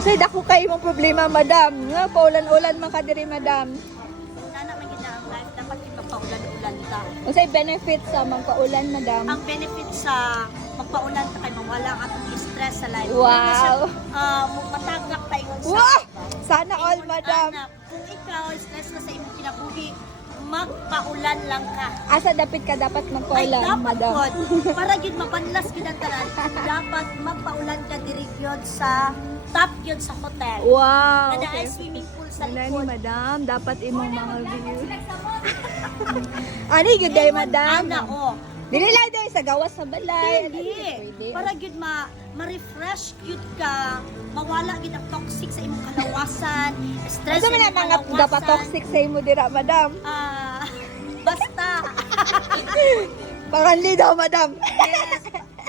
Say dako kay imong problema, madam. Nga paulan-ulan man ka diri, madam. Nana man gid ang life dapat ipapaulan-ulan ka. Unsay benefits sa magpaulan, madam? Ang benefit sa magpaulan ka kay mawala ang atong stress sa life. Wow. Ah, mo matagak tayo sa Wow! Magpaulan lang ka. Asa dapit ka dapat Ay, magpaulan, dapat madam? Para gid mabanlas gid ang tanan. dapat magpaulan ka diri gyud sa top gyud sa hotel. Wow! Kada Okay. ay swimming pool sa Wala ni likod. madam, dapat imong mga view. Ani gyud day madam? Ana oh. Dili lang day sa gawas sa balay. Hindi. Para gid ma ma-refresh gyud ka, mawala gid ang toxic sa imong kalawasan, stress Asa sa imong kalawasan. dapat toxic sa imo dira, madam? Ah, basta. Panganli daw, madam. yes.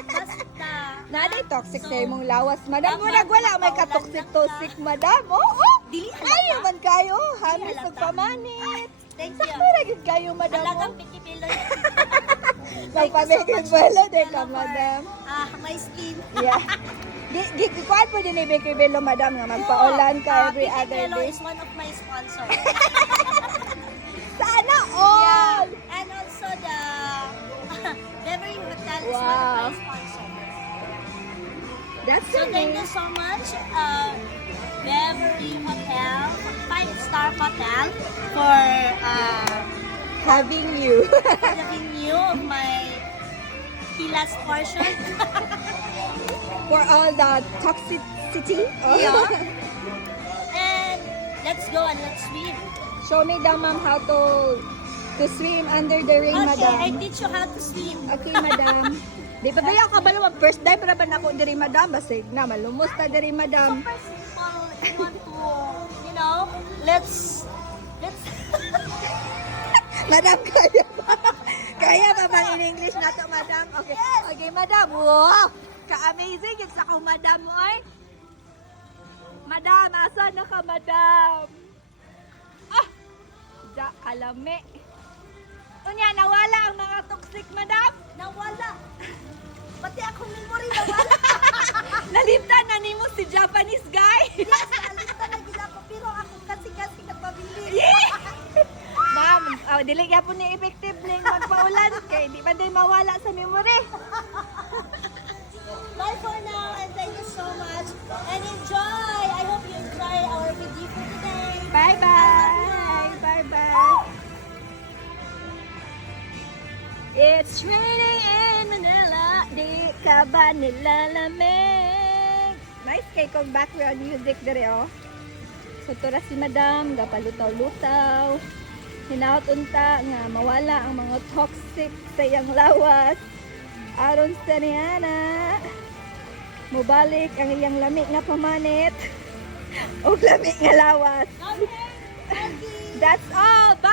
Basta. Naday toxic sa imong lawas, madam. Dapat Murag wala may paulan ka-toxic-toxic, madam. Oo, oh, Dili Kayo halata. man kayo, hamis og pamanit. Thank Sakto you. ra gid kayo, madam. Halagang pikipilo. Nagpamigil pala de ka, madam. Ah, my skin. Yeah. Gi- gi- Gikuan po din ni Bakery Bello, madam, nga magpaulan ka every other Pikipilo day. is one of my sponsors. Sana all! Yeah. And also the Beverly Hotel is one of my sponsors. That's So so thank you so much, uh, Beverly Hotel, five star hotel, for uh, having you. venue of my Hilas portion. For all the toxicity. Oh. Yeah. and let's go and let's swim. Show me daw, ma'am, how to to swim under the ring, Okay, I madam. teach you how to swim. Okay, madam. Di pa ba ako kabalo ang first dive para ba na ako diri, madam? Basig na, malumos ta diri, madam. Super simple. You want to, you know, let's let's. Madam, kaya bang in English na to, madam? Okay, okay, madam. Wow! Ka-amazing yung sa kong madam, oy. Madam, asa na ka, madam? Ah! Da, kalame. Unya, nawala ang mga toxic, madam? Nawala. Pati akong memory nawala. Nalimtan na nimo si Japanese guy. Yes, dili kaya po ni effective ning magpaulan kay di ba day mawala sa memory. Bye for now and thank you so much. And enjoy. I hope you enjoy our video for today. Bye bye. Bye bye. It's raining in Manila. Di ka ba nilalamig? Nice kay kong background music dire oh. So tura si Madam gapalutaw-lutaw. Hinaot unta nga mawala ang mga toxic sa iyang lawas. Aron sa niyana. Mubalik ang iyang lamig nga pamanit. o lamig nga lawas. Okay. That's all. Bye-bye.